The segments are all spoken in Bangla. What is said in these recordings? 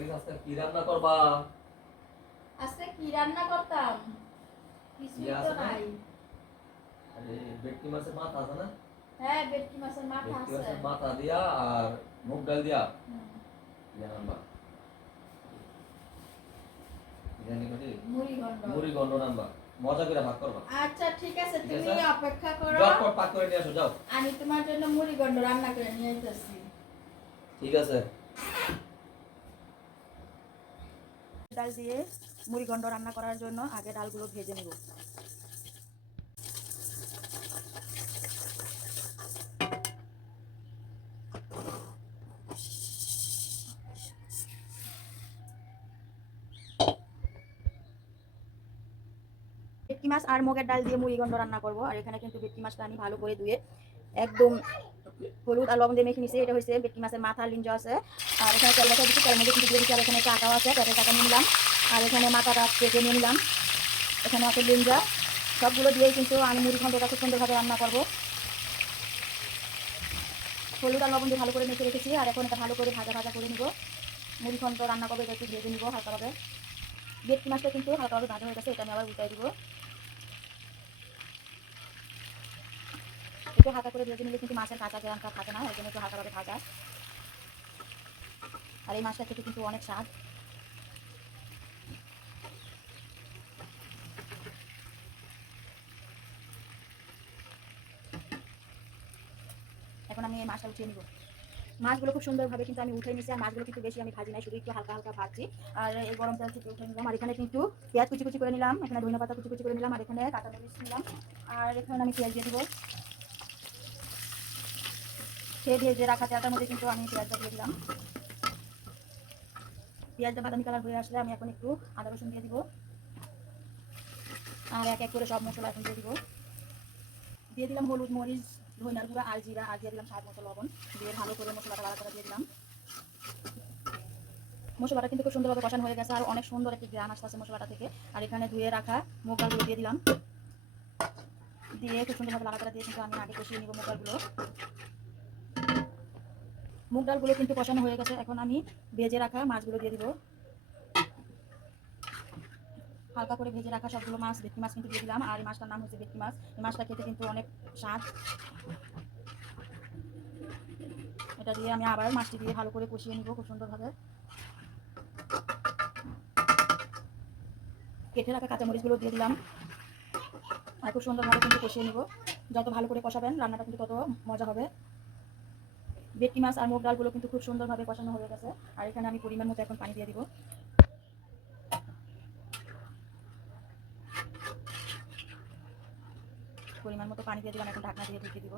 গেছে আজকে কি রান্না করবা? আজকে কি রান্না করতাম? কিছুই ইয়ে তো আছে না? নাই। আরে ভেটকি মাছের মাথা আছে না? হ্যাঁ ভেটকি মাছের মাথা ভেটকি আছে। মাছের মাথা দিয়া আর মুগ ডাল দিয়া? হুম, ইয়া নাম্বা জানি কটি? মুড়ি ঘন্ট মুড়ি গন্ড নাম্বা মজা করে ভাগ করবা। আচ্ছা ঠিক আছে ঠিক তুমি আছে? অপেক্ষা করো। ঝটপট পাক করে নিয়ে আসো যাও। আমি তোমার জন্য মুড়ি ঘন্ট রান্না করে নিয়ে আসতেছি। ঠিক আছে। ডাল দিয়ে মুড়ি ঘন্ট রান্না করার জন্য আগে ডালগুলো ভেজে নেব। ভেটকি মাছ আর মুগের ডাল দিয়ে মুড়ি ঘন্ট রান্না করব। আর এখানে কিন্তু ভেটকি মাছটা আমি ভালো করে ধুয়ে একদম হলুদ আর লবণ মেখে নিছি, এটা হচ্ছে ভেটকি মাছের মাথা লিঞ্জ আছে। আর এখানে তেল বাটা দিচ্ছি তেলের মধ্যে কিন্তু দিয়ে দিচ্ছি আর এখানে টাকাও আছে পেটের টাকা নিয়ে নিলাম। আর এখানে মাথাটা কেটে নিয়ে নিলাম। এখানে আছে লিঞ্জা সবগুলো দিয়েই কিন্তু আমি মুড়ি ঘন্টটা খুব সুন্দরভাবে রান্না করব। হলুদ আর লবণ দিয়ে ভালো করে মেখে রেখেছি, আর এখন এটা ভালো করে ভাজা ভাজা করে নিব। মুড়ি ঘন্ট রান্না করব, এটা একটু ভেজে নিব হালকাভাবে। ভেটকি মাছটা কিন্তু হালকাভাবে ভাজা হয়ে গেছে, এটা আমি আবার উল্টাই দিব। একটু হালকা করে ভেজে নিলে কিন্তু মাছের কাঁচা গ্রামটা থাকে না, ওই জন্য একটু হালকাভাবে ভাজা। আর এই মাছটা থেকে কিন্তু অনেক স্বাদ। এখন আমি এই মাছটা উঠিয়ে নিব। মাছগুলো খুব সুন্দরভাবে কিন্তু আমি উঠে নিচ্ছি আর মাছগুলো কিন্তু বেশি আমি ভাজি নাই, শুধু একটু হালকা হালকা ভাজছি। আর এই গরম তেল থেকে উঠে নিলাম, আর এখানে কিন্তু পেঁয়াজ কুচি কুচি করে নিলাম, এখানে ধনে পাতা কুচি কুচি করে নিলাম, আর এখানে কাঁচা মরিচ নিলাম। আর এখানে আমি পেঁয়াজ দিয়ে দিব। খেয়ে ভেজে রাখা তেলটার মধ্যে কিন্তু আমি পেঁয়াজটা দিয়ে দিলাম। পেঁয়াজটা বাদামি কালার হয়ে আসলে আমি এখন একটু আদা রসুন দিয়ে দিব। আর এক এক করে সব মশলা এখন দিয়ে দিব। দিয়ে দিলাম হলুদ মরিচ, ধনিয়ার গুঁড়া, আর জিরা, আর দিয়ে দিলাম স্বাদ মতো লবণ। দিয়ে ভালো করে মশলাটা লাড়া করে দিয়ে দিলাম। মশলাটা কিন্তু খুব সুন্দরভাবে কষানো হয়ে গেছে আর অনেক সুন্দর একটি গ্রাম আসতেছে মশলাটা থেকে। আর এখানে ধুয়ে রাখা মুগ দিয়ে দিলাম। দিয়ে খুব সুন্দরভাবে লাড়া করে দিয়ে কিন্তু আমি আগে কষিয়ে নিব মুগ মুগ ডালগুলো কিন্তু কষানো হয়ে গেছে। এখন আমি ভেজে রাখা মাছগুলো দিয়ে দিব। হালকা করে ভেজে রাখা সবগুলো মাছ, ভেটকি মাছ কিন্তু দিয়ে দিলাম। আর এই মাছটার নাম হচ্ছে ভেটকি মাছ। এই মাছটা খেতে কিন্তু অনেক স্বাদ। এটা দিয়ে আমি আবার মাছটি দিয়ে ভালো করে কষিয়ে নিব খুব সুন্দরভাবে। কেটে রাখা কাঁচামরিচগুলো দিয়ে দিলাম। আর খুব সুন্দরভাবে কিন্তু কষিয়ে নিব। যত ভালো করে কষাবেন, রান্নাটা কিন্তু তত মজা হবে। ভেটকি মাছ আর মুগ ডালগুলো কিন্তু খুব সুন্দরভাবে কষানো হয়ে গেছে। আর এখানে আমি পরিমাণ মতো এখন পানি দিয়ে দিব। পরিমাণ মতো পানি দিয়ে দিলাম, এখন ঢাকনা দিয়ে ঢেকে দিব।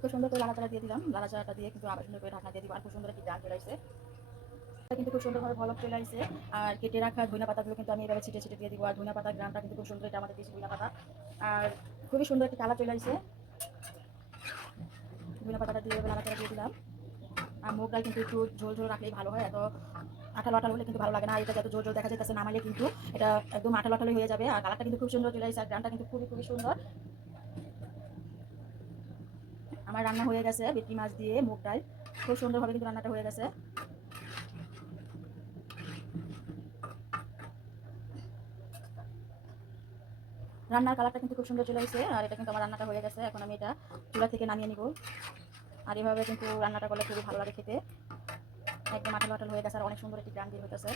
খুব সুন্দর করে লাড়াচাড়া দিয়ে দিলাম। লালা লাড়াচাড়াটা দিয়ে কিন্তু আবার সুন্দর করে ঢাকনা দিয়ে দিব। আর খুব সুন্দর একটি ডাল আসছে কিন্তু খুব সুন্দরভাবে ভলক চলে আসছে আর কেটে রাখা ধনিয়া পাতাগুলো কিন্তু আমি এভাবে ছিটে ছিটে দিয়ে দিব। আর ধনিয়া পাতার গ্রামটা কিন্তু খুব সুন্দর, এটা আমাদের দেশি ধনিয়া পাতা আর খুবই সুন্দর একটি কালার চলে আসছে। ধনিয়া পাতাটা দিয়ে লাড়াচাড়া দিয়ে দিলাম। আর মুগ কিন্তু একটু ঝোল ঝোল রাখলেই ভালো হয়। এত আঠালো আঠালো হলে কিন্তু ভালো লাগে না। এটা যত ঝোল ঝোল দেখা যাচ্ছে নামালে কিন্তু এটা একদম আঠালো আঠালো হয়ে যাবে। আর কালারটা কিন্তু খুব সুন্দর চলে আসছে। আর গ্রামটা কিন্তু খুবই খুবই সুন্দর। আমার রান্না হয়ে গেছে ভেটকি মাছ দিয়ে মুগ ডাল। খুব সুন্দরভাবে কিন্তু রান্নাটা হয়ে গেছে। রান্নার কালারটা কিন্তু খুব সুন্দর চলে এসেছে আর এটা কিন্তু আমার রান্নাটা হয়ে গেছে, এখন আমি এটা চুলা থেকে নামিয়ে নিব। আর এভাবে কিন্তু রান্নাটা করলে খুবই ভালো লাগে খেতে। একদম আঠালো আঠালো হয়ে গেছে, আর অনেক সুন্দর একটি গ্রাম বের হতেছে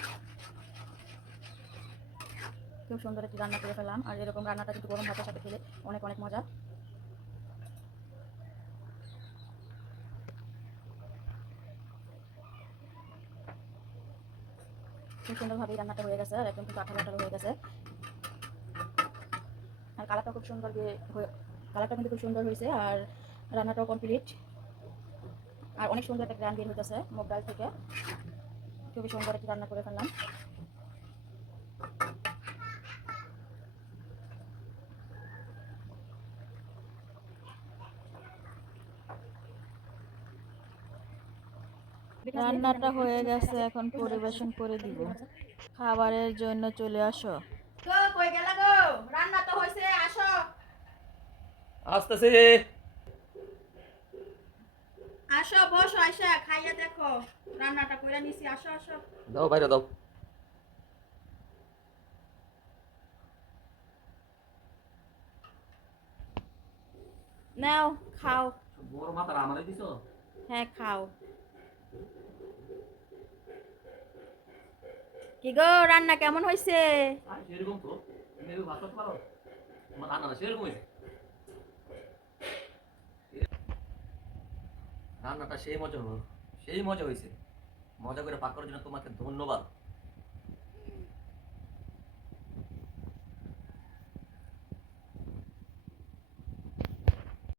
খুব সুন্দর একটি রান্না করে ফেলাম আর এরকম রান্নাটা কিন্তু গরম ভাতের সাথে খেলে অনেক অনেক মজা। খুব সুন্দরভাবে রান্নাটা হয়ে গেছে, আর একদম কিন্তু আঠালো আঠালো হয়ে গেছে। কালারটা খুব সুন্দর কালারটা কিন্তু খুব সুন্দর হয়েছে আর রান্নাটাও কমপ্লিট আর অনেক সুন্দর একটা গ্রান বের হইতেছে মুগ ডাল থেকে। খুবই সুন্দর একটি রান্না করে ফেললাম। রান্নাটা হয়ে গেছে এখন পরিবেশন করে দিব। খাবারের জন্য চলে আসো। কই গেলা গো? রান্না তো হয়েছে আসো। আসতেছে। আসো বসো আইসা খাইয়া দেখো। রান্নাটা কইরা নিছি আসো আসো। দাও বাইরে দাও। নাও খাও। বড় মাথার আমারে দিছো? হ্যাঁ খাও। কি গো রান্না কেমন হয়েছে আর সেরকম তো। এরকম ভাত করতে তোমার রান্নাটা সেরকম হয়েছে রান্নাটা সেই মজা হলো। সেই মজা হয়েছে। মজা করে পাক করার জন্য তোমাকে ধন্যবাদ।